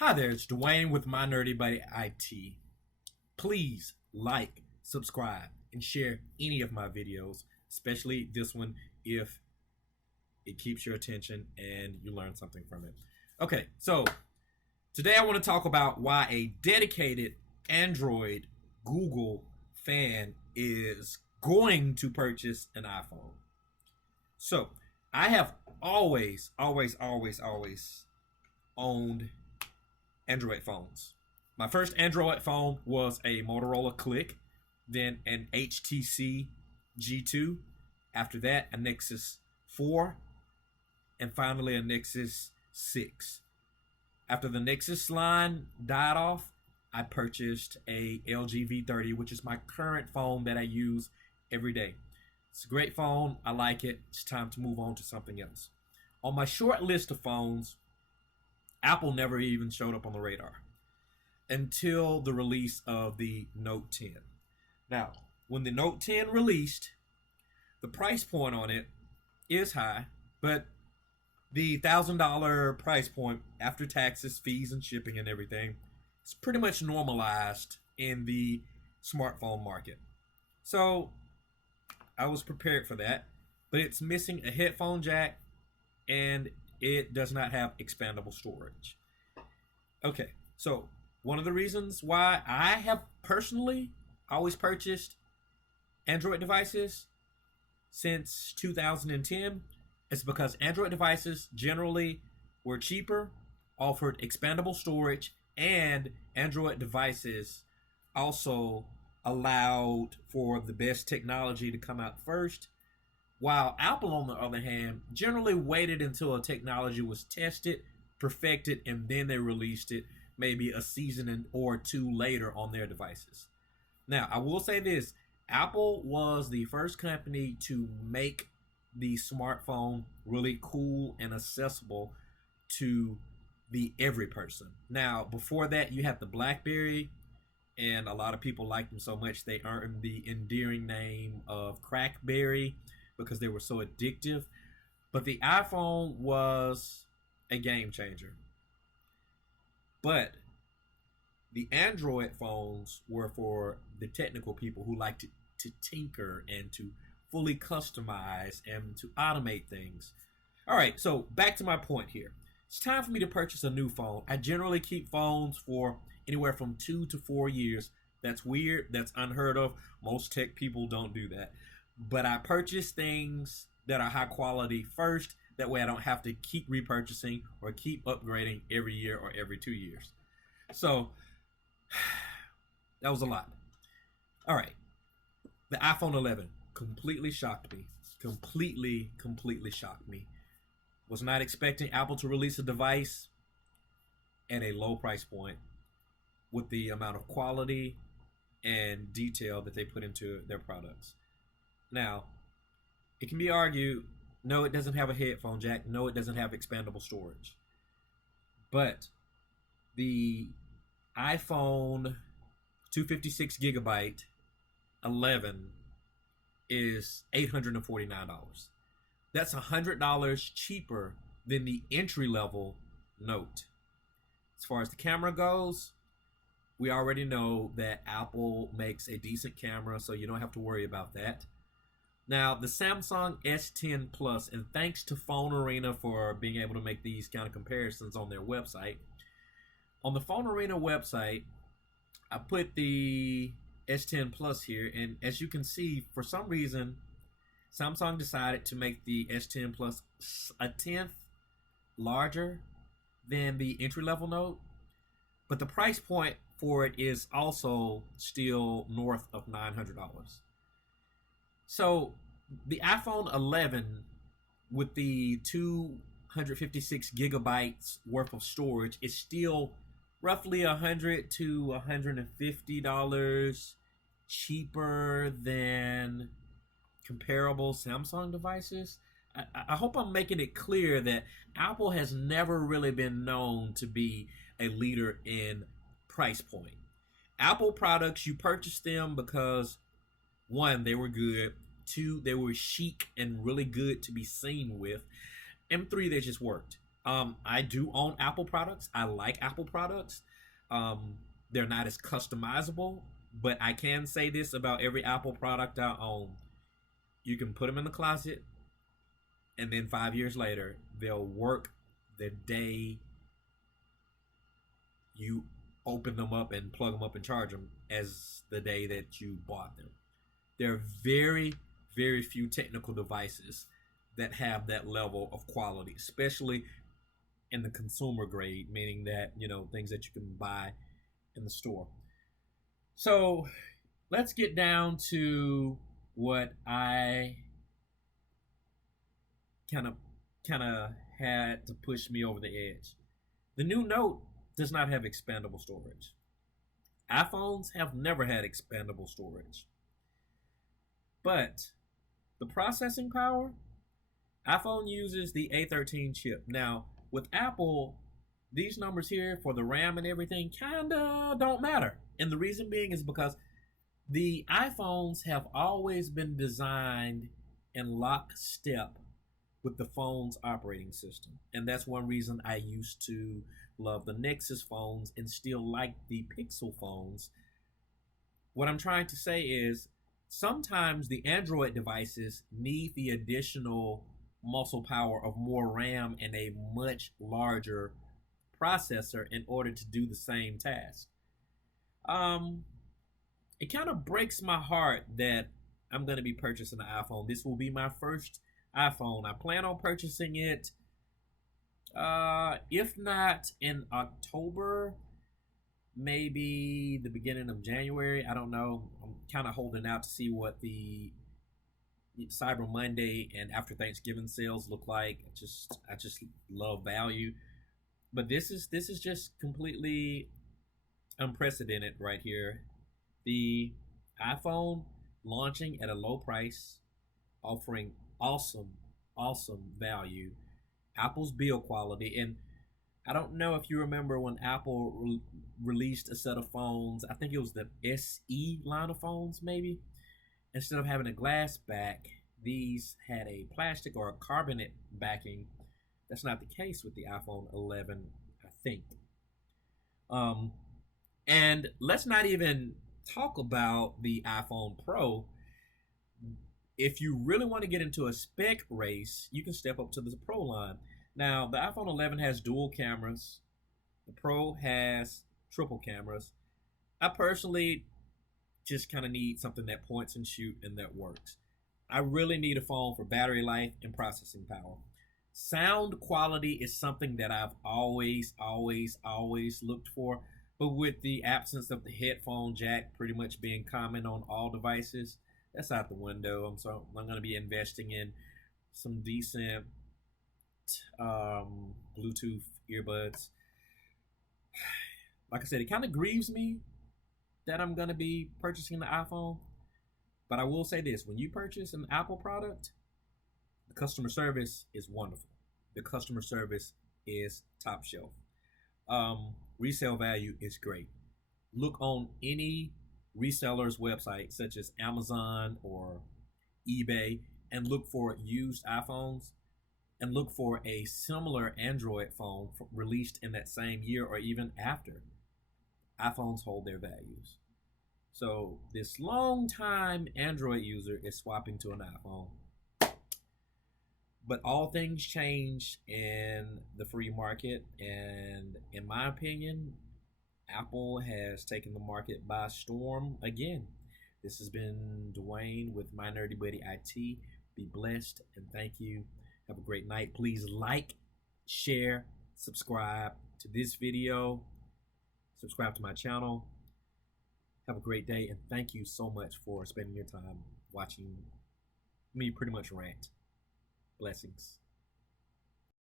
Hi there, it's Dwayne with My Nerdy Buddy IT. Please like, subscribe, and share any of my videos, especially this one if it keeps your attention and you learn something from it. Okay, so today I want to talk about why a dedicated Android Google fan is going to purchase an iPhone. So I have always owned Android phones. My first Android phone was a Motorola Click, then an HTC G2. After that, a Nexus 4, and finally a Nexus 6. After the Nexus line died off, I purchased a LG V30, which is my current phone that I use every day. It's a great phone. I like it. It's time to move on to something else. On my short list of phones, Apple never even showed up on the radar until the release of the Note 10. Now, when the Note 10 released, the price point on it is high, but the $1,000 price point after taxes, fees, and shipping and everything is pretty much normalized in the smartphone market. So I was prepared for that, but it's missing a headphone jack and it does not have expandable storage. Okay, so one of the reasons why I have personally always purchased Android devices since 2010 is because Android devices generally were cheaper, offered expandable storage, and Android devices also allowed for the best technology to come out first, while Apple, on the other hand, generally waited until a technology was tested, perfected, and then they released it maybe a season or two later on their devices. Now, I will say this. Apple was the first company to make the smartphone really cool and accessible to the every person. Now, before that, you had the BlackBerry, and a lot of people liked them so much they earned the endearing name of Crackberry because they were so addictive. But the iPhone was a game changer. But the Android phones were for the technical people who like to tinker and to fully customize and to automate things. All right, so back to my point here. It's time for me to purchase a new phone. I generally keep phones for anywhere from 2 to 4 years. That's weird. That's unheard of. Most tech people don't do that. But I purchase things that are high quality first. That way I don't have to keep repurchasing or keep upgrading every year or every 2 years. So that was a lot. All right. The iPhone 11 completely shocked me. Completely shocked me. Was not expecting Apple to release a device at a low price point with the amount of quality and detail that they put into their products. Now, it can be argued, no, it doesn't have a headphone jack. No, it doesn't have expandable storage. But the iPhone 256 gigabyte 11 is $849. That's $100 cheaper than the entry level Note. As far as the camera goes, we already know that Apple makes a decent camera, so you don't have to worry about that. Now, the Samsung S10 Plus, and thanks to Phone Arena for being able to make these kind of comparisons on their website. On the Phone Arena website, I put the S10 Plus here, and as you can see, for some reason, Samsung decided to make the S10 Plus a tenth larger than the entry-level Note, but the price point for it is also still north of $900. So the iPhone 11 with the 256 gigabytes worth of storage is still roughly $100 to $150 cheaper than comparable Samsung devices. I hope I'm making it clear that Apple has never really been known to be a leader in price point. Apple products, you purchase them because one, they were good. Two, they were chic and really good to be seen with. And three, they just worked. I do own Apple products. I like Apple products. Um, they're not as customizable, but I can say this about every Apple product I own: you can put them in the closet, and then 5 years later, they'll work the day you open them up and plug them up and charge them as the day that you bought them. There are very, very few technical devices that have that level of quality, especially in the consumer grade, meaning that, things that you can buy in the store. So let's get down to what I kind of had to push me over the edge. The new Note does not have expandable storage. iPhones have never had expandable storage. But the processing power, iPhone uses the A13 chip. Now, with Apple, these numbers here for the RAM and everything kinda don't matter. And the reason being is because the iPhones have always been designed in lockstep with the phone's operating system. And that's one reason I used to love the Nexus phones and still like the Pixel phones. What I'm trying to say is sometimes the Android devices need the additional muscle power of more RAM and a much larger processor in order to do the same task. It kind of breaks my heart that I'm going to be purchasing an iPhone. This will be my first iPhone. I plan on purchasing it, if not in October, maybe the beginning of January. I don't know. I'm kind of holding out to see what the Cyber Monday and after Thanksgiving sales look like. I just love value, but this is just completely unprecedented right here. The iPhone launching at a low price, offering awesome value. Apple's build quality, and I don't know if you remember when Apple released a set of phones. I think it was the SE line of phones, maybe. Instead of having a glass back, these had a plastic or a carbonate backing. That's not the case with the iPhone 11, I think. And let's not even talk about the iPhone Pro. If you really want to get into a spec race, you can step up to the Pro line. Now, the iPhone 11 has dual cameras. The Pro has triple cameras. I personally just kind of need something that points and shoot and that works. I really need a phone for battery life and processing power. Sound quality is something that I've always looked for. But with the absence of the headphone jack pretty much being common on all devices, that's out the window. I'm going to be investing in some decent Bluetooth earbuds. Like I said, it kind of grieves me that I'm going to be purchasing the iPhone. But I will say this: when you purchase an Apple product, the customer service is wonderful. The customer service is top shelf. Resale value is great. Look on any reseller's website, such as Amazon or eBay, and look for used iPhones, and look for a similar Android phone released in that same year or even after. iPhones hold their values. So this long time Android user is swapping to an iPhone. But all things change in the free market, and in my opinion, Apple has taken the market by storm again. This has been Dwayne with My Nerdy Buddy IT. Be blessed and thank you. Have a great night. Please like, share, subscribe to this video. Subscribe to my channel. Have a great day, and thank you so much for spending your time watching me pretty much rant. Blessings.